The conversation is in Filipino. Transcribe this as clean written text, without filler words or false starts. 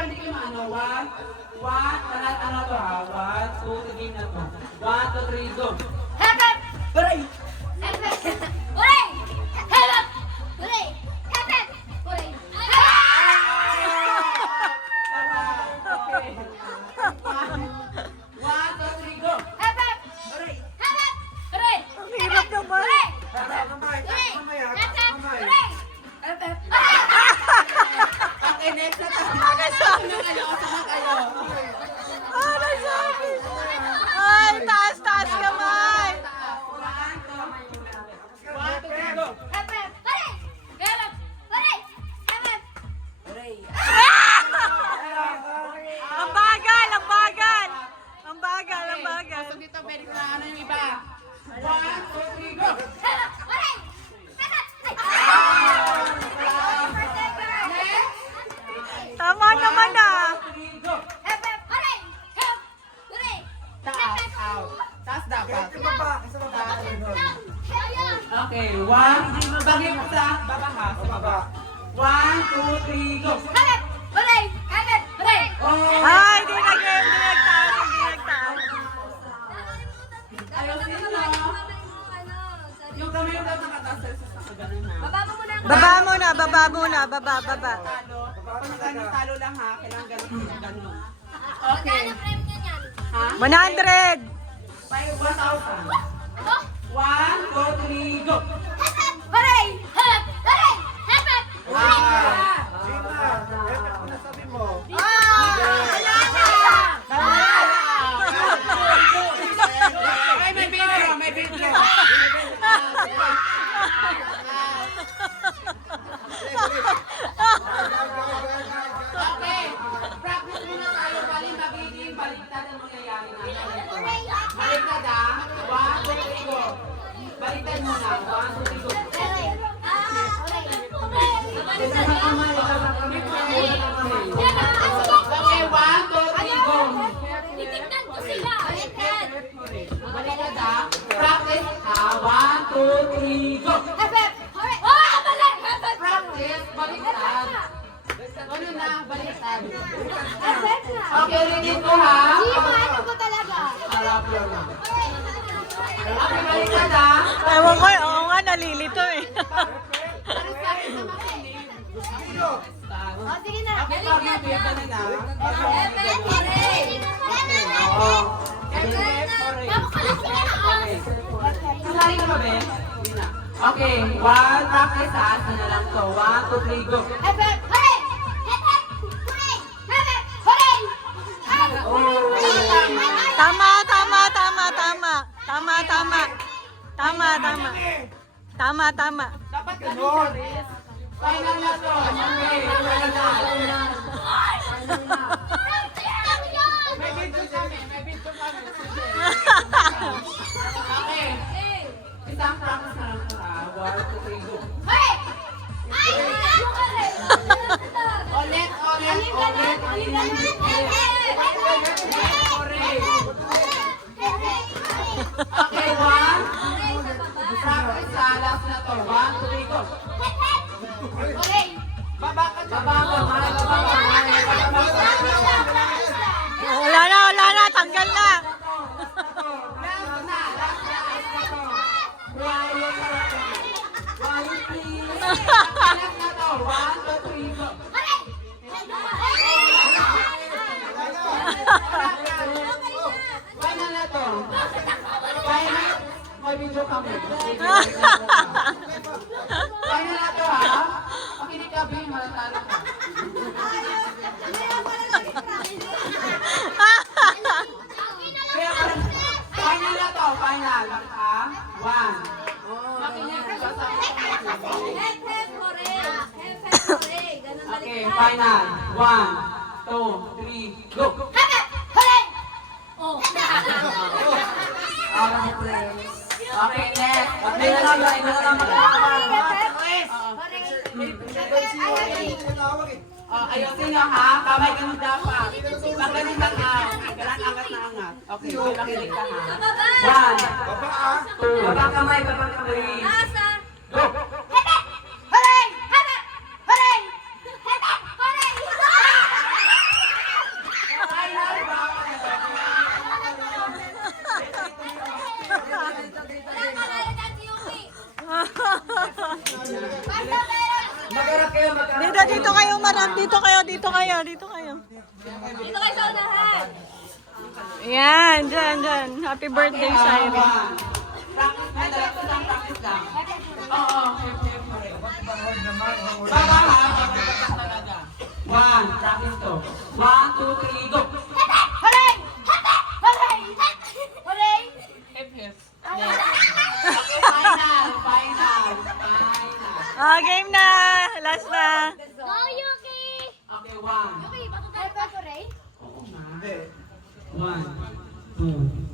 para hindi kayo maano. Ano to ha? 1, 2, sa game na to. 1, 2, 3, go! Hep! Hooray! Hooray! Hep! Hooray! Hep! Hooray! Okay. 1, 2, 3, go! Hep! Hooray! Hep! Hooray! Ang hirap naman. Hooray! Mamay. Hooray! Hep! Okay, next na tayo. Sunod kayo, sunod kayo. Ah, nasabi. Ay, taas kamay. 1, 2, 3, go! Hep! Hooray! Hep! Hooray! Hep! Ang bagal, ang bagal. Ang bagal, ang bagal. So dito, pwede ko na ano yung iba. 1, 2, 3, go! Hep! Hooray! Tama naman ah. 3, go! Hep! Hooray! Hep! Hooray! Taas, out. Taas dapat. Isa baba. Okay, 1, bagay mo sa baba ha. Sa baba. 1, 2, 3, go! Hep! Hooray! Hep! Hooray! Oh! Ay, hindi nag-game, hindi nagtaas, hindi nagtaas. Ayusin mo. Yung kamay yung dapat nakataas sa ganun ha. Baba mo muna. Baba muna, baba muna, baba. Talo. Pag talo lang ha, kailangan ganun. Magkano Okay. frame niya niyan? Ha? 100. 1,000. Oh! 1, 2, 3, go! Hooray! Hep! Hooray! Hep! Gina, ano nasabi mo? Wala na! Ay, may video, may video. Okay, practice muna tayo. Bali, magiging baliktad ang mangyayari natin. Baliktad ah. 1, 2, 3, go. Baliktad muna. 1, 2, 3, go. Okay, 1, 2, 3, go. Titignan ko sila. Baliktad ah. Practice ah. 1, 2, 3, go. Hep! Hooray! Oh! Mali! Hep! Practice, baliktad. Ano na, baliktad. Hep na! Okay, ulitin ko ha. Ano ko talaga? Harap lang na. Okay, baliktad ah. Ewan ko, oo nga, nalilito eh. Ano sa akin sa makinig? Oh, sige na. Okay, pag-ibig ka na na. Hep! Hooray! Oo. Kasali ka ba, Ben? Hindi na. Okay, 1, practice ha. Sana lang to. 1, 2, 3, go. Hep! Hooray! Hep! Hooray! Hep! Hooray! Tama. Dapat ganun. Final na to. Okay, final na. May video kami. Okay. Isang practice na lang to ha. 1, 2, 3, go. Hooray! Ay! Ulit. Okay, 1. Practice ha. Last na to. 1, 2, 3, go. Baba ka. Wala na, tanggal na. May video kami. Final na to ha. Pakinig ka, Bing. Malatalo ka. Kaya parang, final na to. Final. Ha? 1. Makinig ka sa Okay, final. 1, 2, 3, go! Okay, next. Okay, na lang. Ayusin nyo ha. Kamay ganun dapat. Pag ganun lang ha. Kailangan angat na angat. Okay, makinig ka ha. 1, 2, baba kamay. Go! dito kayo, dito kayo, dito kayo. Dito kayo sa unahan. Yan, dyan. Happy birthday, Cyrus. Practice na lang. Practice lang. Oo. Baba ha. Baba talaga. 1. Practice to. 1, 2, 3, go. Hooray! Hooray! Hooray! Hip hip. Okay, final. Game na. Last na. Go, Yuki! Okay, 1. Yuki, matutunan ba, Hooray? Oo nga. Hindi. 1, 2,